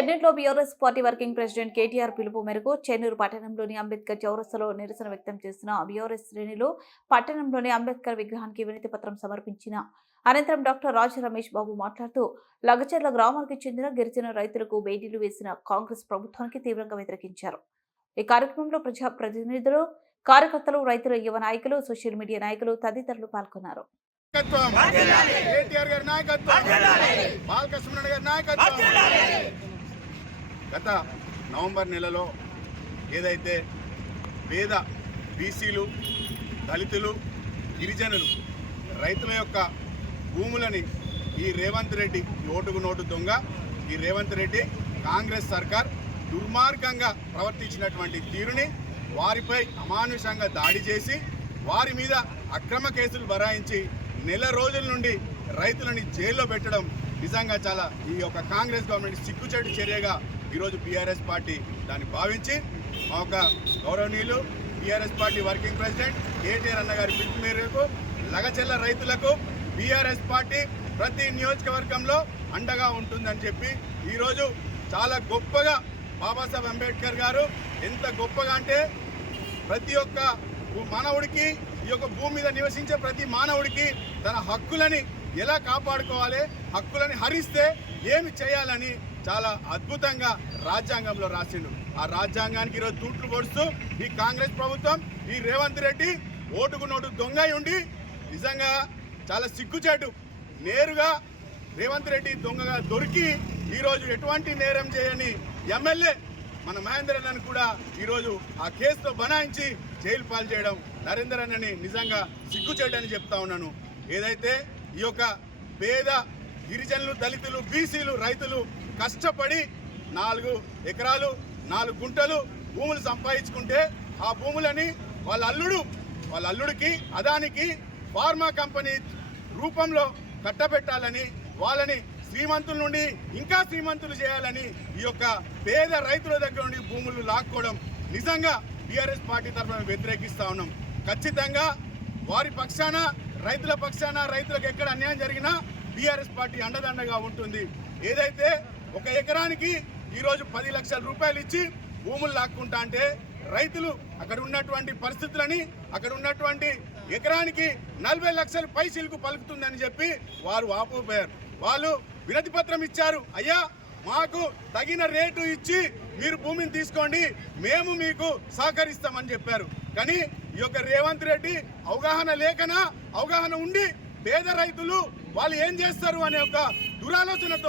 చెన్నూరులో BRS party working president KTR పిలుపు మేరకు చెన్నూరు పట్టణంలోని అంబేద్కర్ చౌరస్తాలో నిరసన వ్యక్తం చేసిన బీఆర్ఎస్ శ్రేణులు పట్టణంలోని అంబేద్కర్ విగ్రహానికి వినతి పత్రం సమర్పించిన అనంతరం డాక్టర్ రాజ రమేష్ బాబు మాట్లాడుతూ లగచర్ల గ్రామానికి చెందిన గిరిజన రైతులకు బేడీలు వేసిన కాంగ్రెస్ ప్రభుత్వానికి తీవ్రంగా వ్యతిరేకించారు. ఈ కార్యక్రమంలో ప్రజాప్రతినిధులు, కార్యకర్తలు, రైతుల యువ నాయకులు, సోషల్ మీడియా నాయకులు తదితరులు పాల్గొన్నారు. గత నవంబర్ నెలలో ఏదైతే పేద బీసీలు, దళితులు, గిరిజనులు, రైతుల యొక్క భూములని ఈ రేవంత్ రెడ్డి ఓటుకు నోటు దొంగ, ఈ రేవంత్ రెడ్డి కాంగ్రెస్ సర్కార్ దుర్మార్గంగా ప్రవర్తించినటువంటి తీరుని, వారిపై అమానుషంగా దాడి చేసి వారి మీద అక్రమ కేసులు బరాయించి నెల రోజుల నుండి రైతులని జైల్లో పెట్టడం నిజంగా చాలా ఈ యొక్క కాంగ్రెస్ గవర్నమెంట్ సిగ్గుచేటు చర్యగా ఈరోజు బీఆర్ఎస్ పార్టీ దాన్ని భావించి మా యొక్క గౌరవనీయులు BRS party working president KTR అన్న గారి పిలుపు మేరకు లగచెల్ల రైతులకు బీఆర్ఎస్ పార్టీ ప్రతి నియోజకవర్గంలో అండగా ఉంటుందని చెప్పి ఈరోజు చాలా గొప్పగా బాబాసాహెబ్ అంబేద్కర్ గారు ఎంత గొప్పగా అంటే ప్రతి ఒక్క మానవుడికి, ఈ యొక్క భూమి మీద నివసించే ప్రతి మానవుడికి తన హక్కులని ఎలా కాపాడుకోవాలి, హక్కులని హరిస్తే ఏమి చేయాలని చాలా అద్భుతంగా రాజ్యాంగంలో రాసిండు. ఆ రాజ్యాంగానికి ఈరోజు తూట్లు పొడుస్తూ ఈ కాంగ్రెస్ ప్రభుత్వం, ఈ రేవంత్ రెడ్డి ఓటుకు నోటు దొంగ ఉండి నిజంగా చాలా సిగ్గుచేటు. నేరుగా రేవంత్ రెడ్డి దొంగగా దొరికి ఈరోజు ఎటువంటి నేరం చేయని ఎమ్మెల్యే మన మహేందర్ అన్నను కూడా ఈరోజు ఆ కేసులో బనాయించి జైలు పాలు చేయడం నరేందర్ అన్నని నిజంగా సిగ్గుచేయడని చెప్తా ఉన్నాను. ఏదైతే ఈ యొక్క పేద గిరిజనులు, దళితులు, బీసీలు, రైతులు కష్టపడి 4 ఎకరాలు 4 గుంటలు భూములు సంపాదించుకుంటే ఆ భూములని వాళ్ళ అల్లుడికి అదానికి ఫార్మా కంపెనీ రూపంలో కట్టబెట్టాలని, వాళ్ళని శ్రీమంతుల నుండి ఇంకా శ్రీమంతులు చేయాలని ఈ యొక్క పేద రైతుల దగ్గర నుండి భూములు లాక్కోవడం నిజంగా బీఆర్ఎస్ పార్టీ తరఫున వ్యతిరేకిస్తా ఉన్నాం. ఖచ్చితంగా వారి పక్షాన, రైతుల పక్షాన, రైతులకు ఎక్కడ అన్యాయం జరిగినా బీఆర్ఎస్ పార్టీ అండదండగా ఉంటుంది. ఏదైతే 1 ఎకరానికి ఈరోజు 10 లక్షల రూపాయలు ఇచ్చి భూములు లాక్కుంటా అంటే రైతులు అక్కడ ఉన్నటువంటి పరిస్థితులని, అక్కడ ఉన్నటువంటి ఎకరానికి 40 లక్షల పైసలకు పలుకుతుందని చెప్పి వారు వాపోయారు. వాళ్ళు వినతి పత్రం ఇచ్చారు. అయ్యా, మాకు తగిన రేటు ఇచ్చి మీరు భూమిని తీసుకోండి, మేము మీకు సహకరిస్తామని చెప్పారు. కానీ ఈ యొక్క రేవంత్ రెడ్డి అవగాహన ఉండి పేద రైతులు వాళ్ళు ఏం చేస్తారు అనే ఒక దురాలోచనతో